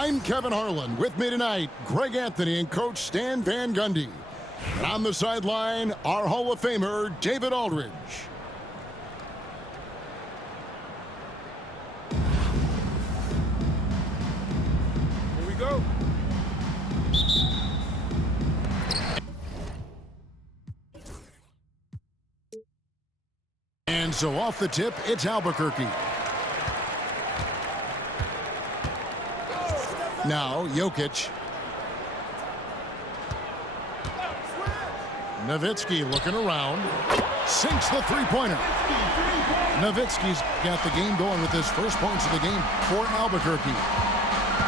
I'm Kevin Harlan. With me tonight, Greg Anthony and Coach Stan Van Gundy. And on the sideline, our Hall of Famer, David Aldridge. Here we go. And so off the tip, it's Albuquerque. Now, Jokic. Nowitzki looking around. Sinks the three-pointer. Nowitzki's got the game going with his first points of the game for Albuquerque.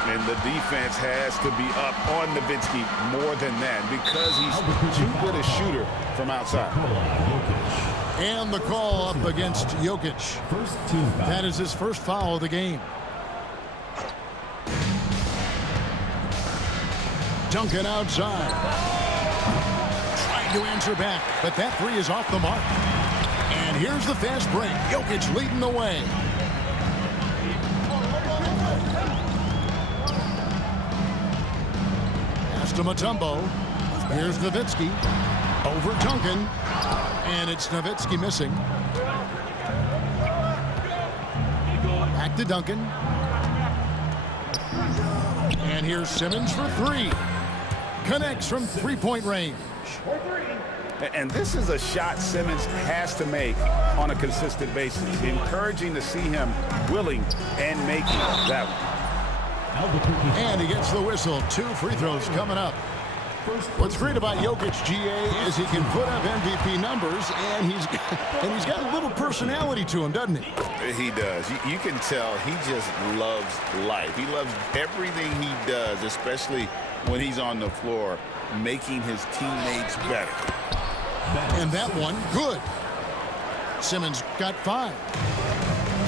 And the defense has to be up on Nowitzki more than that because he's too good a shooter from outside. And the call up against Jokic. That is his first foul of the game. Duncan outside. Trying to answer back, but that three is off the mark. And here's the fast break. Jokic leading the way. Pass to Mutombo. Here's Nowitzki. Over Duncan. And it's Nowitzki missing. Back to Duncan. And here's Simmons for three. Connects from three-point range. And this is a shot Simmons has to make on a consistent basis. Encouraging to see him willing and making that one. And he gets the whistle. 2 free throws coming up. What's great about Jokic, GA, is he can put up MVP numbers, and he's got a little personality to him, doesn't he? He does. You can tell he just loves life. He loves everything he does, especially when he's on the floor, making his teammates better. And that one, good. Simmons got 5.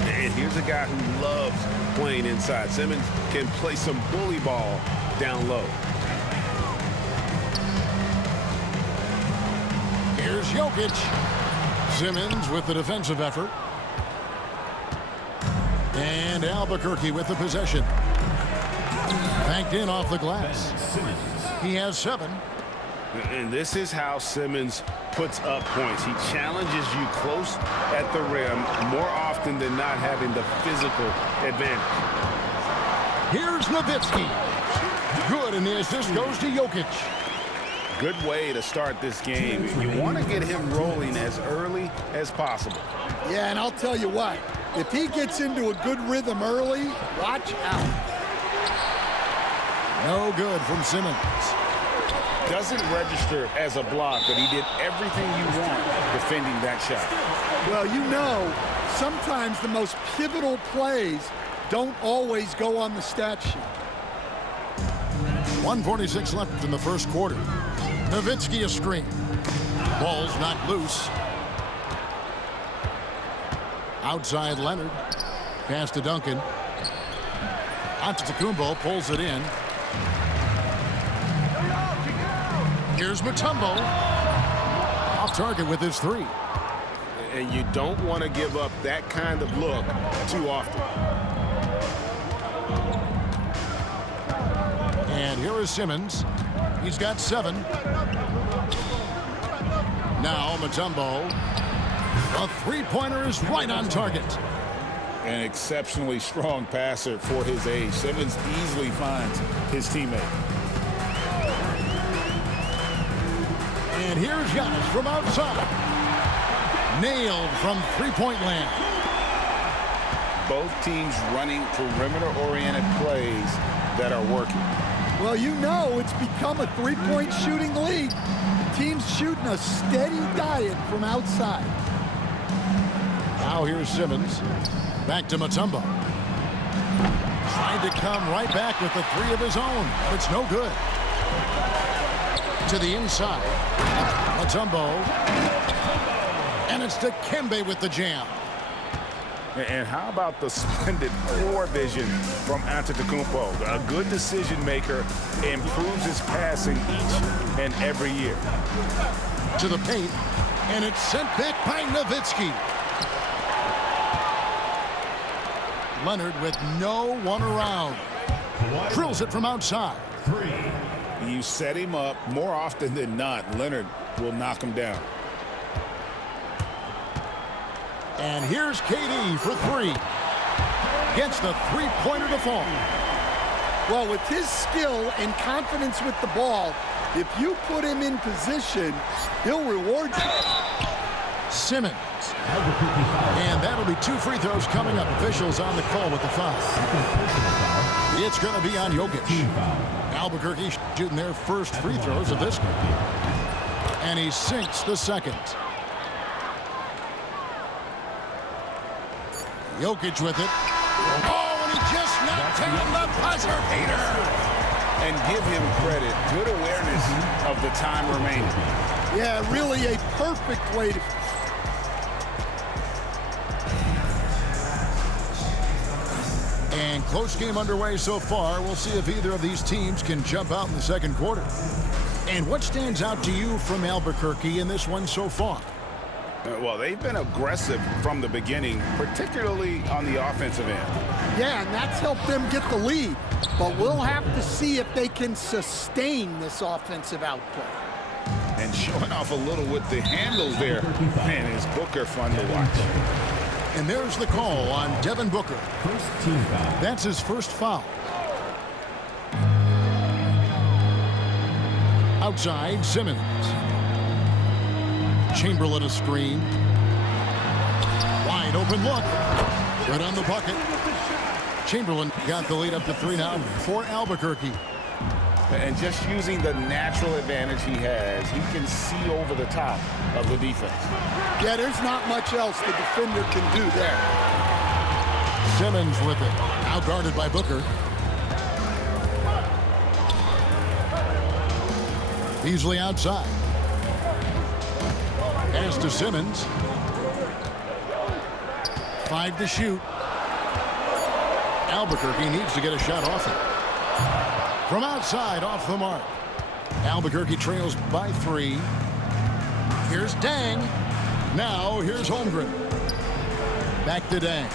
And here's a guy who loves playing inside. Simmons can play some bully ball down low. Here's Jokic. Simmons with the defensive effort. And Albuquerque with the possession. Banked in off the glass. He has 7. And this is how Simmons puts up points. He challenges you close at the rim more often than not, having the physical advantage. Here's Nowitzki. Good, and the assist goes to Jokic. Good way to start this game. You want to get him rolling as early as possible. Yeah, and I'll tell you what, if he gets into a good rhythm early, watch out. No good from Simmons. Doesn't register as a block, but he did everything you want defending that shot. Well, you know, sometimes the most pivotal plays don't always go on the stat sheet. 1:46 left in the first quarter. Nowitzki a screen. Ball's not loose. Outside Leonard. Pass to Duncan. Antetokounmpo pulls it in. Here's Mutombo. Off target with his 3. And you don't want to give up that kind of look too often. And here is Simmons. He's got 7. Now Mutombo. A three-pointer is right on target. An exceptionally strong passer for his age. Simmons easily finds his teammate. And here's Giannis from outside. Nailed from three-point land. Both teams running perimeter-oriented plays that are working. Well, you know, it's become a three-point shooting league. Teams shooting a steady diet from outside. Now here's Simmons. Back to Mutombo. Tried to come right back with the 3 of his own, but it's no good. To the inside. Mutombo. And it's Dikembe with the jam. And how about the splendid floor vision from Antetokounmpo? A good decision maker, improves his passing each and every year. To the paint, and it's sent back by Nowitzki. Leonard with no one around. Drills it from outside. You set him up more often than not. Leonard will knock him down. And here's KD for three. Gets the three-pointer to fall. Well, with his skill and confidence with the ball, if you put him in position, he'll reward you. Simmons. And that'll be 2 free throws coming up. Officials on the call with the foul. It's going to be on Jokic. Albuquerque shooting their first free throws of this game. And he sinks the second. Jokic with it. Oh, and he just knocked down the buzzer beater. And give him credit. Good awareness of the time remaining. Yeah, really a perfect way to... And close game underway so far. We'll see if either of these teams can jump out in the second quarter. And what stands out to you from Albuquerque in this one so far? Well, they've been aggressive from the beginning, particularly on the offensive end. Yeah, and that's helped them get the lead. But we'll have to see if they can sustain this offensive output. And showing off a little with the handles there. Man, is Booker fun to watch. And there's the call on Devin Booker. That's his first foul. Outside, Simmons. Chamberlain a screen. Wide open look. Right on the bucket. Chamberlain got the lead up to 3 now for Albuquerque. And just using the natural advantage he has, he can see over the top of the defense. Yeah, there's not much else the defender can do there. Simmons with it. Out guarded by Booker. Beasley outside. Pass to Simmons. 5 to shoot. Albuquerque needs to get a shot off it. From outside, off the mark. Albuquerque trails by 3. Here's Dang. Now, here's Holmgren. Back to Dang.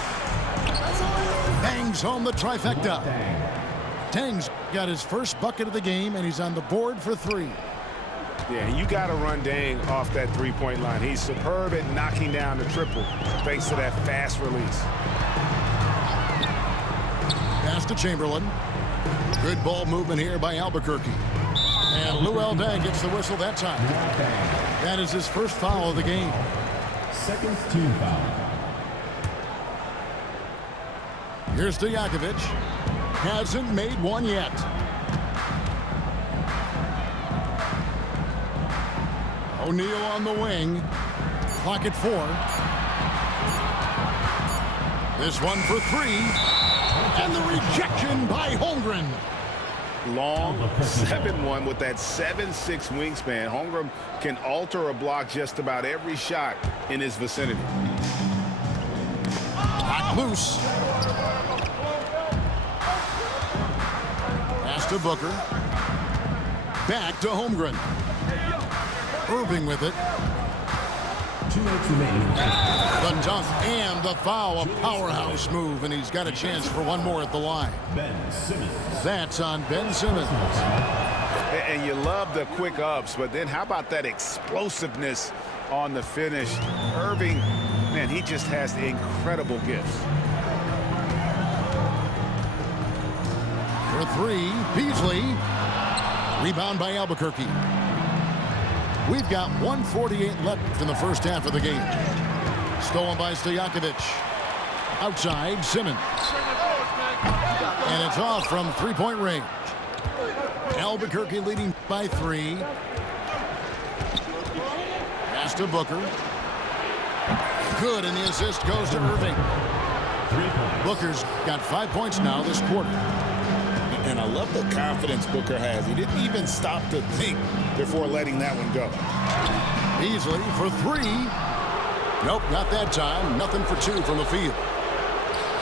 Bangs home the trifecta. Dang's got his first bucket of the game, and he's on the board for 3. Yeah, you got to run Dang off that three-point line. He's superb at knocking down the triple thanks to that fast release. Pass to Chamberlain. Good ball movement here by Albuquerque. And Luol Deng gets the whistle that time. That is his first foul of the game. Second team foul. Here's Stojakovic. Hasn't made one yet. O'Neal on the wing. Clock at 4. This one for 3. And the rejection by Holmgren. Long 7-1 with that 7'6" wingspan. Holmgren can alter a block just about every shot in his vicinity. Back loose. Pass to Booker. Back to Holmgren. Irving with it. 2 minutes remaining. The dunk and the foul, a powerhouse move, and he's got a chance for one more at the line. Ben Simmons. That's on Ben Simmons. And you love the quick ups, but then how about that explosiveness on the finish? Irving, man, he just has incredible gifts. For 3, Beasley. Rebound by Albuquerque. We've got 1:48 left in the first half of the game. Stolen by Stojakovic. Outside, Simmons. And it's off from three-point range. Albuquerque leading by 3. Pass to Booker. Good, and the assist goes to Irving. 3 points. Booker's got 5 points now this quarter. And I love the confidence Booker has. He didn't even stop to think before letting that one go. Beasley for 3. Nope, not that time. Nothing for 2 from the field.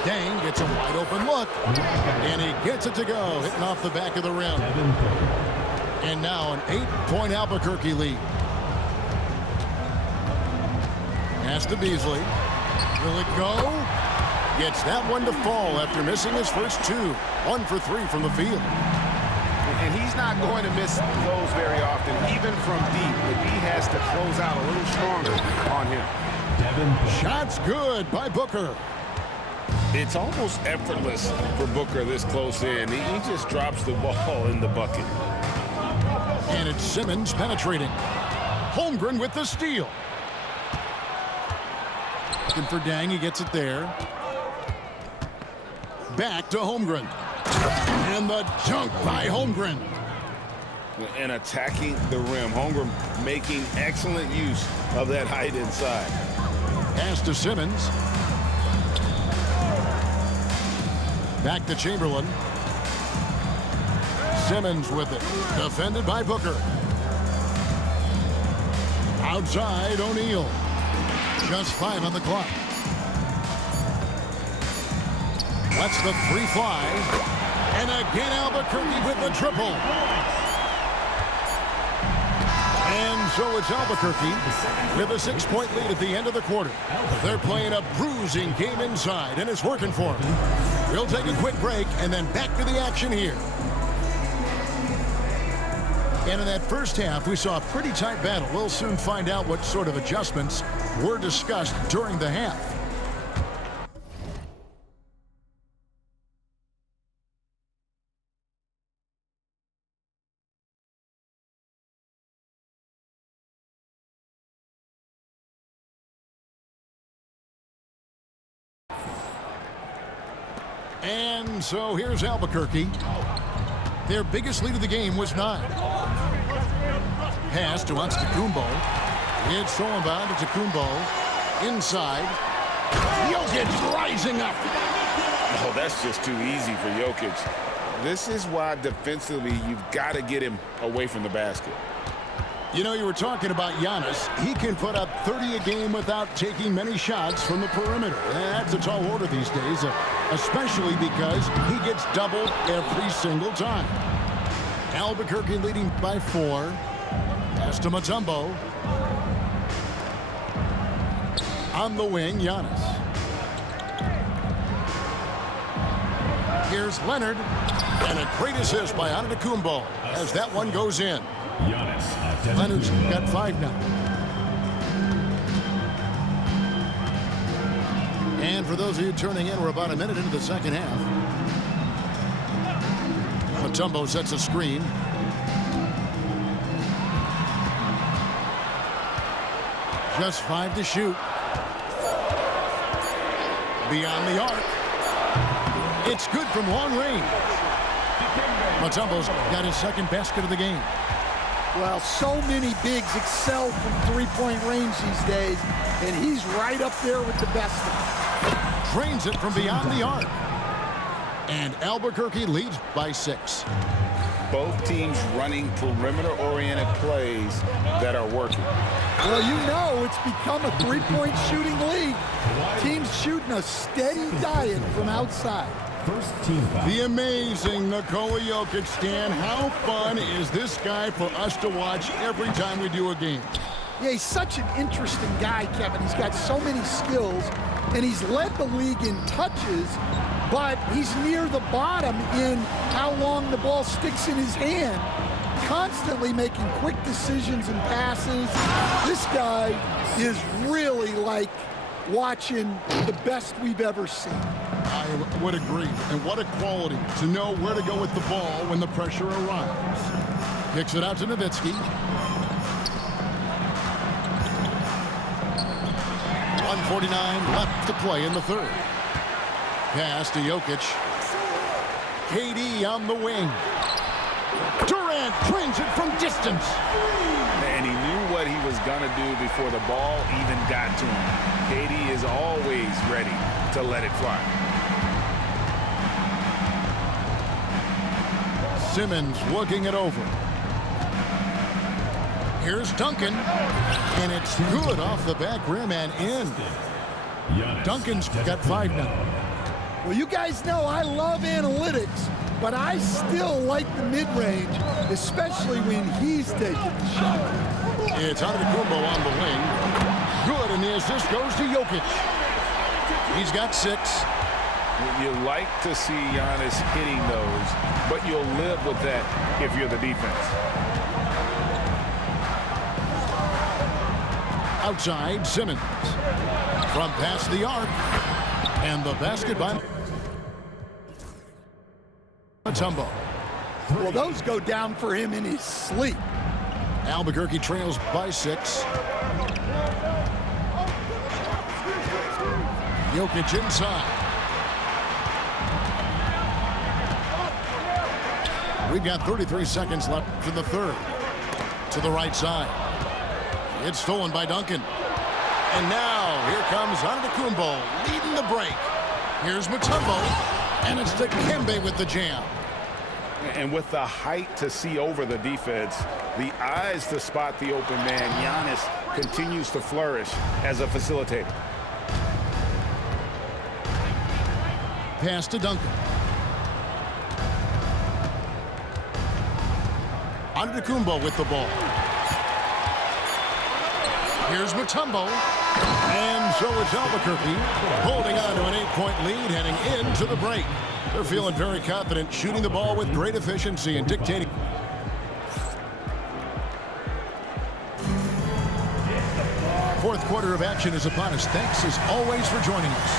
Dang gets a wide open look. And he gets it to go, hitting off the back of the rim. And now an 8-point Albuquerque lead. Pass to Beasley. Will it go? Gets that one to fall after missing his first two. 1 for 3 from the field. And he's not going to miss those very often, even from deep. But he has to close out a little stronger on him. Devin Booker. Shot's good by Booker. It's almost effortless for Booker this close in. He just drops the ball in the bucket. And it's Simmons penetrating. Holmgren with the steal. Looking for Dang, he gets it there. Back to Holmgren. And the dunk by Holmgren. And attacking the rim. Holmgren making excellent use of that height inside. Pass to Simmons. Back to Chamberlain. Simmons with it. Defended by Booker. Outside O'Neal. Just 5 on the clock. Lets the 3 fly. And again Albuquerque with the triple. And so it's Albuquerque with a 6-point lead at the end of the quarter. They're playing a bruising game inside, and it's working for them. We'll take a quick break and then back to the action here. And in that first half, we saw a pretty tight battle. We'll soon find out what sort of adjustments were discussed during the half. And so here's Albuquerque. Their biggest lead of the game was 9. Pass to Antetokounmpo. It's thrown by Antetokounmpo. Inside. Jokic rising up. Oh, that's just too easy for Jokic. This is why defensively you've got to get him away from the basket. You know, you were talking about Giannis. He can put up 30 a game without taking many shots from the perimeter. That's a tall order these days, especially because he gets doubled every single time. Albuquerque leading by 4. Pass to Mutombo. On the wing, Giannis. Here's Leonard. And a great assist by Antetokounmpo as that one goes in. Giannis. Leonard's got 5 now. And for those of you turning in, we're about a minute into the second half. Mutombo sets a screen. Just 5 to shoot. Beyond the arc. It's good from long range. Mutombo's got his second basket of the game. Well, so many bigs excel from three-point range these days, and he's right up there with the best of them. Drains it from beyond the arc. And Albuquerque leads by 6. Both teams running perimeter-oriented plays that are working. Well, you know it's become a three-point shooting league. Teams shooting a steady diet from outside. First team foul. The amazing Nikola Jokic, Stan. How fun is this guy for us to watch every time we do a game? Yeah, he's such an interesting guy, Kevin. He's got so many skills, and he's led the league in touches, but he's near the bottom in how long the ball sticks in his hand, constantly making quick decisions and passes. This guy is really like watching the best we've ever seen. I would agree. And what a quality to know where to go with the ball when the pressure arrives. Kicks it out to Nowitzki. 1:49 left to play in the third. Pass to Jokic. KD on the wing. Durant drains it from distance. And he knew what he was going to do before the ball even got to him. KD is always ready to let it fly. Simmons looking it over. Here's Duncan. And it's good off the back rim and in. Giannis. Duncan's got 5 now. Well, you guys know I love analytics, but I still like the mid-range, especially when he's taking the shot. It's Antetokounmpo on the wing. Good, and the assist goes to Jokic. He's got 6. You like to see Giannis hitting those, but you'll live with that if you're the defense. Outside, Simmons. From past the arc. And the basket by Mutombo. Well, those go down for him in his sleep. Albuquerque trails by 6. Jokic inside. We've got 33 seconds left in the third. To the right side. It's stolen by Duncan. And now here comes Antetokounmpo leading the break. Here's Mutombo. And it's Dikembe with the jam. And with the height to see over the defense, the eyes to spot the open man, Giannis continues to flourish as a facilitator. Pass to Duncan. Antetokounmpo with the ball. Here's Mutombo. And so it's Albuquerque holding on to an 8-point lead heading into the break. They're feeling very confident, shooting the ball with great efficiency and dictating. Fourth quarter of action is upon us. Thanks as always for joining us.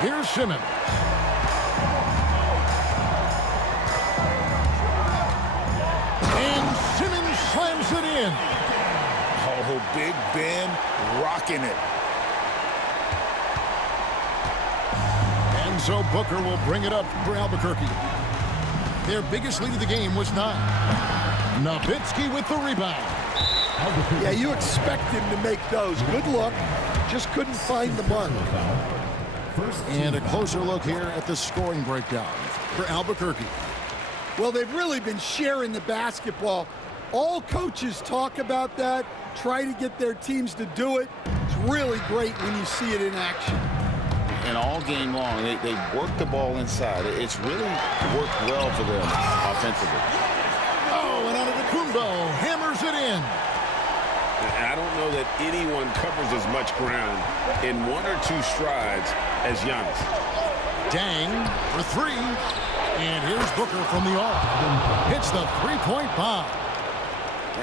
Here's Simmons. And Simmons slams it in. Oh, Big Ben rocking it. And so Booker will bring it up for Albuquerque. Their biggest lead of the game was 9. Nowitzki with the rebound. Yeah, you expect him to make those. Good look. Just couldn't find the mark. And a closer look here at the scoring breakdown for Albuquerque. Well, they've really been sharing the basketball. All coaches talk about that, try to get their teams to do it. It's really great when you see it in action. And all game long, they work the ball inside. It's really worked well for them offensively. Oh, and Antetokounmpo hammers it in. I don't know that anyone covers as much ground in 1 or 2 strides as Giannis. Dang for 3. And here's Booker from the arc. Hits the 3-point bomb.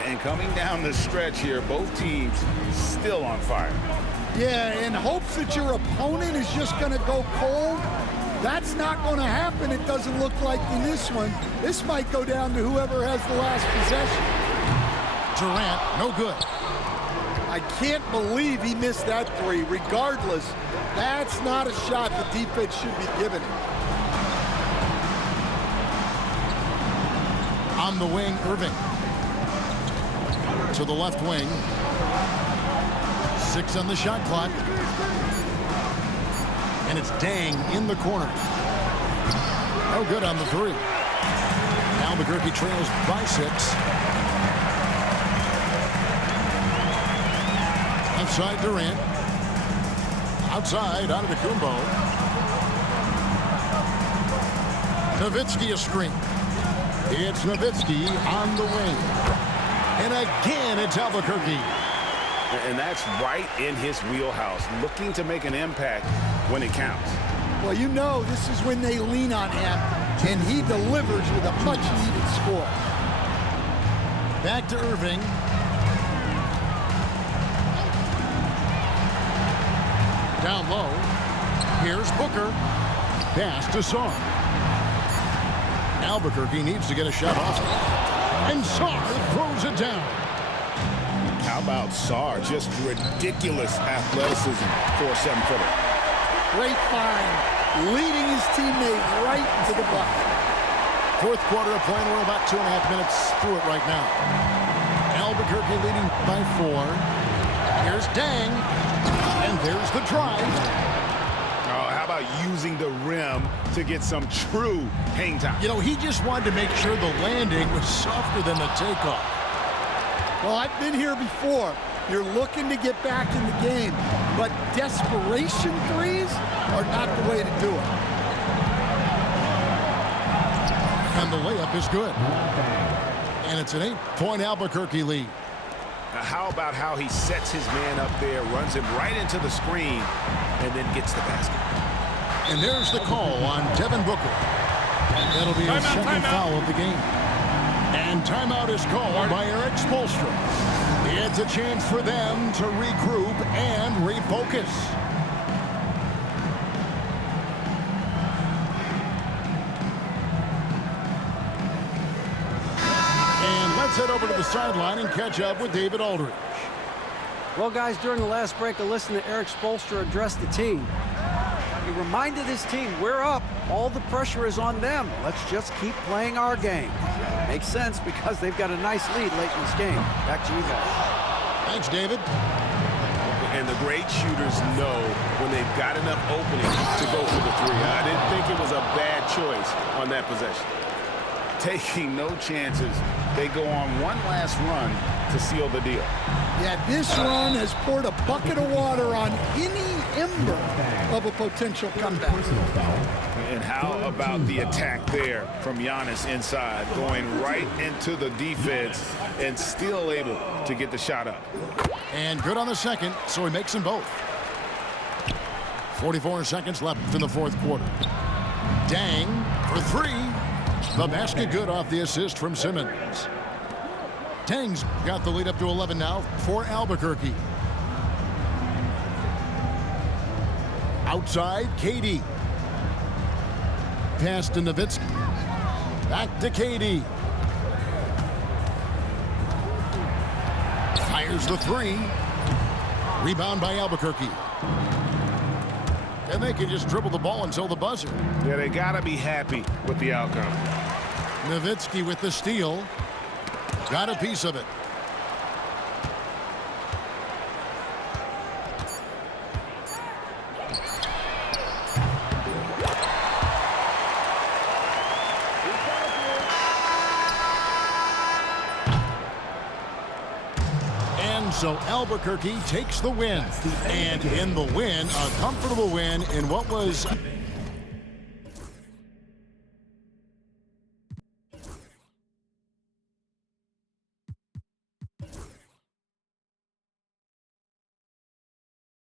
And coming down the stretch here, both teams still on fire. Yeah, in hopes that your opponent is just going to go cold. That's not going to happen, it doesn't look like in this one. This might go down to whoever has the last possession. Durant, no good. I can't believe he missed that 3. Regardless, that's not a shot the defense should be giving him. On the wing, Irving. To the left wing. 6 on the shot clock. And it's Dang in the corner. No good on the 3. Albuquerque trails by 6. Outside Durant. Outside Antetokounmpo. Nowitzki a screen. It's Nowitzki on the wing. And again, it's Albuquerque. And that's right in his wheelhouse, looking to make an impact when it counts. Well, you know this is when they lean on him, and he delivers with a much-needed score. Back to Irving. Down low. Here's Booker. Pass to Sarr. Albuquerque needs to get a shot off. And Sarr throws it down. How about Sarr? Just ridiculous athleticism for a 7-footer. Great find, leading his teammate right to the bucket. Fourth quarter of play, and we're about 2.5 minutes through it right now. Albuquerque leading by 4. Here's Dang. And there's the drive. Oh, how about using the rim to get some true hang time? You know, he just wanted to make sure the landing was softer than the takeoff. Well, I've been here before. You're looking to get back in the game, but desperation threes are not the way to do it. And the layup is good. And it's an 8-point Albuquerque lead. Now, how about how he sets his man up there, runs him right into the screen, and then gets the basket. And there's the call on Devin Booker. That'll be his second foul of the game. And timeout is called by Erik Spoelstra. It's a chance for them to regroup and refocus. And let's head over to the sideline and catch up with David Aldridge. Well, guys, during the last break, I listened to Erik Spoelstra address the team. He reminded his team, we're up. All the pressure is on them. Let's just keep playing our game. Makes sense because they've got a nice lead late in this game. Back to you guys. Thanks, David. And the great shooters know when they've got enough opening to go for the three. I didn't think it was a bad choice on that possession. Taking no chances, they go on one last run to seal the deal. Yeah, this run has poured a bucket of water on any ember of a potential comeback. And how about the attack there from Giannis inside, going right into the defense and still able to get the shot up. And good on the second, so he makes them both. 44 seconds left in the fourth quarter. Dang for three. The basket good off the assist from Simmons. Tang's got the lead up to 11 now for Albuquerque. Outside, KD. Pass to Nowitzki. Back to KD. Fires the three. Rebound by Albuquerque. And they can just dribble the ball until the buzzer. Yeah, they got to be happy with the outcome. Nowitzki with the steal. Got a piece of it. And so Albuquerque takes the win. And in the win, a comfortable win in what was